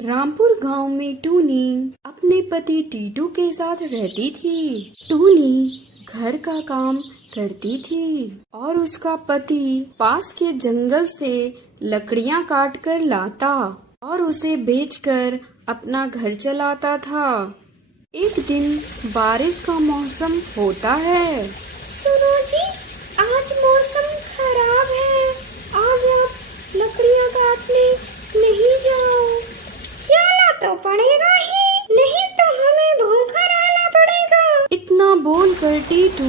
रामपुर गांव में टूनी अपने पति टीटू के साथ रहती थी। टूनी घर का काम करती थी और उसका पति पास के जंगल से लकड़ियां काट कर लाता और उसे बेचकर अपना घर चलाता था। एक दिन बारिश का मौसम होता है। सुनो जी, आज मौसम खराब है, आज आप लकड़ियाँ काटने नहीं जाओ। जाना तो पड़ेगा ही, नहीं तो हमें भूखा रहना पड़ेगा। इतना बोलकर टीटू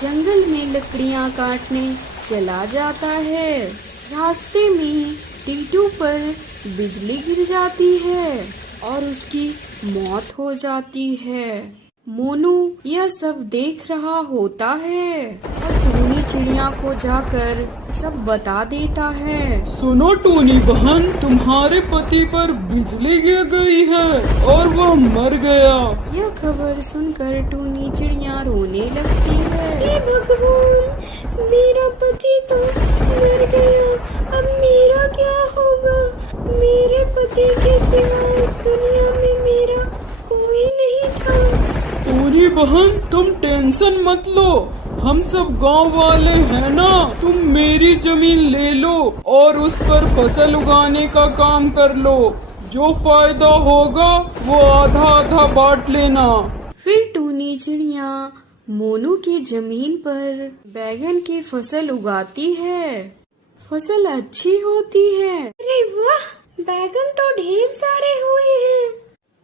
जंगल में लकड़ियां काटने चला जाता है। रास्ते में टीटू पर बिजली गिर जाती है और उसकी मौत हो जाती है। मोनू यह सब देख रहा होता है और टूनी चिड़िया को जाकर सब बता देता है। सुनो टूनी बहन, तुम्हारे पति पर बिजली गिर गई है और वह मर गया। यह खबर सुनकर टूनी चिड़िया रोने लगती है। हे भगवान, मेरा पति तो मर गया, अब मेरा क्या होगा? मेरे पति के सिवा इस दुनिया में मेरा कोई नहीं था। टूनी बहन, तुम टेंशन मत लो, हम सब गांव वाले हैं ना। तुम मेरी जमीन ले लो और उस पर फसल उगाने का काम कर लो। जो फायदा होगा वो आधा आधा बांट लेना। फिर टूनी चिड़िया मोनू की जमीन पर बैगन की फसल उगाती है। फसल अच्छी होती है। अरे वाह, बैगन तो ढेर सारे हुए हैं।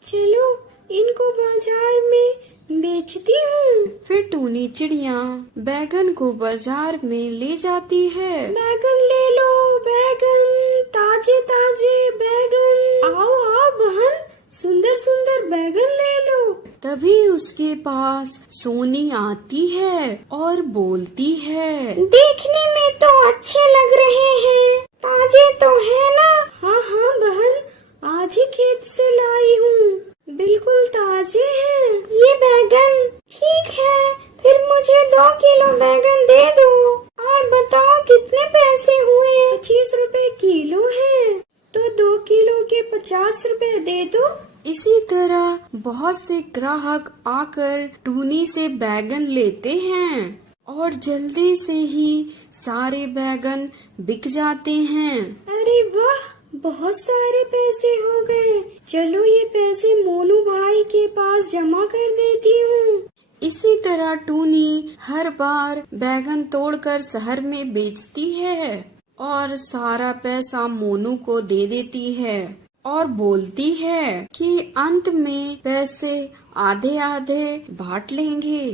चलो इनको बाजार में बेचती हूँ। फिर टूनी चिड़िया बैगन को बाजार में ले जाती है। बैगन ले लो, बैगन ताजे ताजे बैगन। आओ आओ बहन, सुंदर सुंदर बैगन ले लो। तभी उसके पास सोनी आती है और बोलती है, देखने में तो अच्छे लग रहे हैं, ताजे तो है ना? हाँ हाँ बहन, आज ही खेत से लाई हूँ, बिल्कुल ताजे हैं ये बैगन। ठीक है, फिर मुझे 2 किलो बैगन दे दो। और बताओ कितने पैसे हुए? 25 रुपए किलो है, तो 2 किलो के 50 रुपए दे दो। इसी तरह बहुत से ग्राहक आकर टूनी से बैगन लेते हैं और जल्दी से ही सारे बैगन बिक जाते हैं। अरे वाह, बहुत सारे पैसे हो गए। चलो ये पैसे मोनू भाई के पास जमा कर देती हूँ। इसी तरह टूनी हर बार बैगन तोड़कर शहर में बेचती है और सारा पैसा मोनू को दे देती है और बोलती है कि अंत में पैसे आधे आधे बांट लेंगे।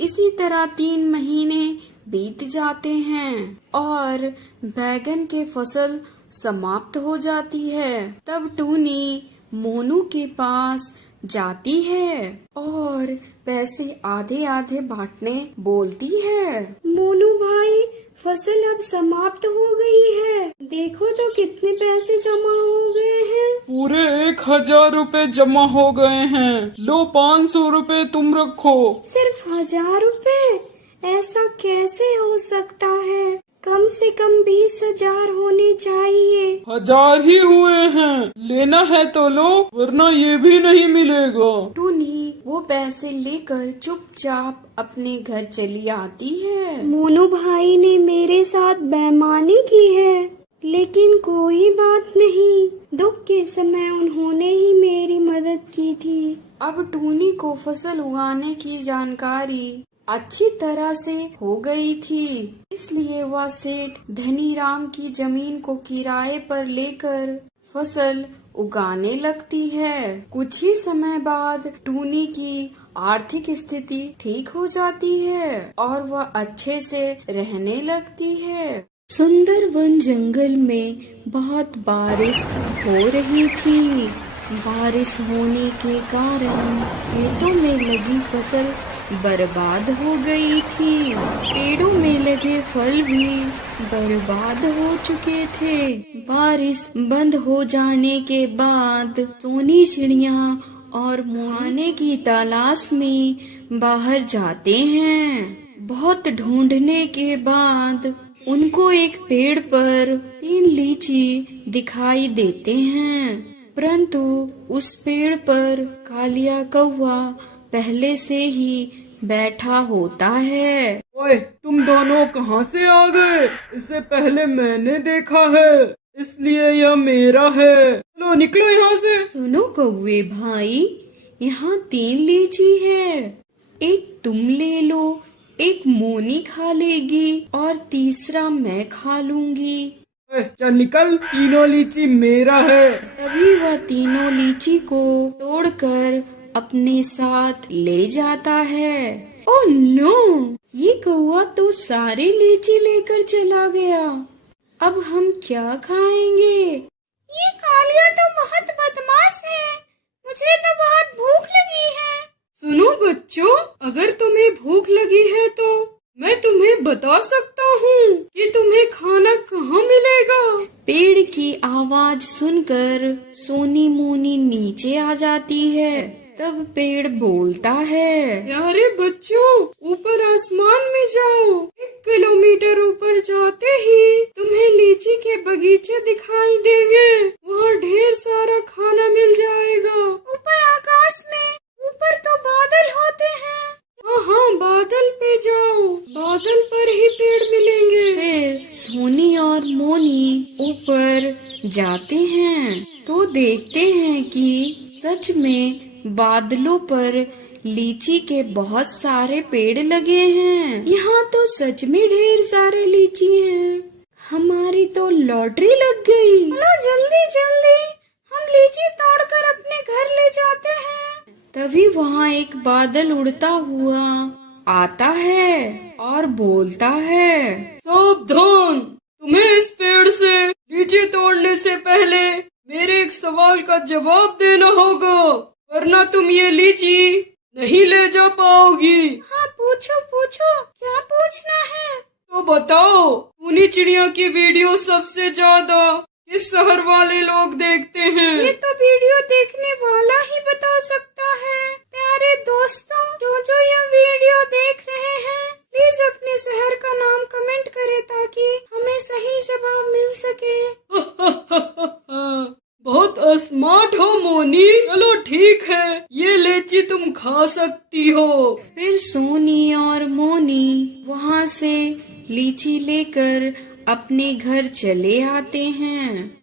इसी तरह 3 महीने बीत जाते हैं और बैगन के फसल समाप्त हो जाती है। तब टूनी मोनू के पास जाती है और पैसे आधे आधे बांटने बोलती है। मोनू भाई, फसल अब समाप्त हो गई है, देखो तो कितने पैसे जमा हो गए हैं। पूरे 1000 रुपए जमा हो गए हैं। लो 500 रुपए तुम रखो। सिर्फ 1000 रुपए? ऐसा कैसे हो सकता है? कम से कम 20,000 होने चाहिए। 1000 ही हुए हैं, लेना है तो लो, वरना ये भी नहीं मिलेगा। टूनी वो पैसे लेकर चुपचाप अपने घर चली आती है। मोनू भाई ने मेरे साथ बेईमानी की है, लेकिन कोई बात नहीं, दुख के समय उन्होंने ही मेरी मदद की थी। अब टूनी को फसल उगाने की जानकारी अच्छी तरह से हो गई थी, इसलिए वह सेठ धनीराम की जमीन को किराए पर लेकर फसल उगाने लगती है। कुछ ही समय बाद टूनी की आर्थिक स्थिति ठीक हो जाती है और वह अच्छे से रहने लगती है। सुंदर वन जंगल में बहुत बारिश हो रही थी। बारिश होने के कारण खेतों में लगी फसल बर्बाद हो गई थी। पेड़ों में लगे फल भी बर्बाद हो चुके थे। बारिश बंद हो जाने के बाद सोनी चिड़िया और मुहाने की तलाश में बाहर जाते हैं। बहुत ढूंढने के बाद उनको एक पेड़ पर 3 लीची दिखाई देते हैं, परंतु उस पेड़ पर कालिया कौवा पहले से ही बैठा होता है। ओए, तुम दोनों कहाँ से आ गए? इससे पहले मैंने देखा है, इसलिए यह मेरा है। चलो निकलो यहाँ से। सुनो कौवे भाई, यहाँ 3 लीची है, एक तुम ले लो, एक मोनी खा लेगी और तीसरा मैं खा लूंगी। चल निकल, तीनों लीची मेरा है। तभी वह तीनों लीची को तोड़कर अपने साथ ले जाता है। Oh no! ये कौवा तो सारे लीची लेकर चला गया। अब हम क्या खाएंगे? ये कालिया तो बहुत बदमाश है, मुझे तो बहुत भूख लगी है। सुनो बच्चों, अगर तुम्हें भूख लगी है तो मैं तुम्हें बता सकता हूँ कि तुम्हें खाना कहाँ मिलेगा। पेड़ की आवाज सुनकर सोनी मोनी नीचे आ जाती है। तब पेड़ बोलता है, प्यारे बच्चों, ऊपर आसमान में जाओ। 1 किलोमीटर ऊपर जाते ही तुम्हें लीची के बगीचे दिखाई देंगे। वहाँ ढेर सारा खाना मिल जाएगा। ऊपर आकाश में, ऊपर तो बादल होते हैं। हाँ, बादल पे जाओ, बादल पर ही पेड़ मिलेंगे। फिर सोनी और मोनी ऊपर जाते हैं तो देखते हैं कि सच में बादलों पर लीची के बहुत सारे पेड़ लगे हैं। यहाँ तो सच में ढेर सारे लीची हैं। हमारी तो लॉटरी लग गई। चलो जल्दी जल्दी, हम लीची तोड़कर अपने घर ले जाते हैं। तभी वहाँ एक बादल उड़ता हुआ आता है और बोलता है, सावधान, तुम्हें इस पेड़ से लीची तोड़ने से पहले मेरे एक सवाल का जवाब देना होगा, वरना तुम ये लीची नहीं ले जा पाओगी। हाँ पूछो पूछो, क्या पूछना है? तो बताओ, उन्हीं चिड़िया की वीडियो सबसे ज्यादा किस शहर वाले लोग देखते हैं? ये तो वीडियो देखने वाला ही बता सकता है। प्यारे दोस्तों, जो ये वीडियो देख रहे हैं, प्लीज अपने शहर का नाम कमेंट करें ताकि हमें सही जवाब मिल सके। बहुत स्मार्ट हो मोनी। चलो ठीक है, ये लीची तुम खा सकती हो। फिर सोनी और मोनी वहाँ से लीची लेकर अपने घर चले आते हैं।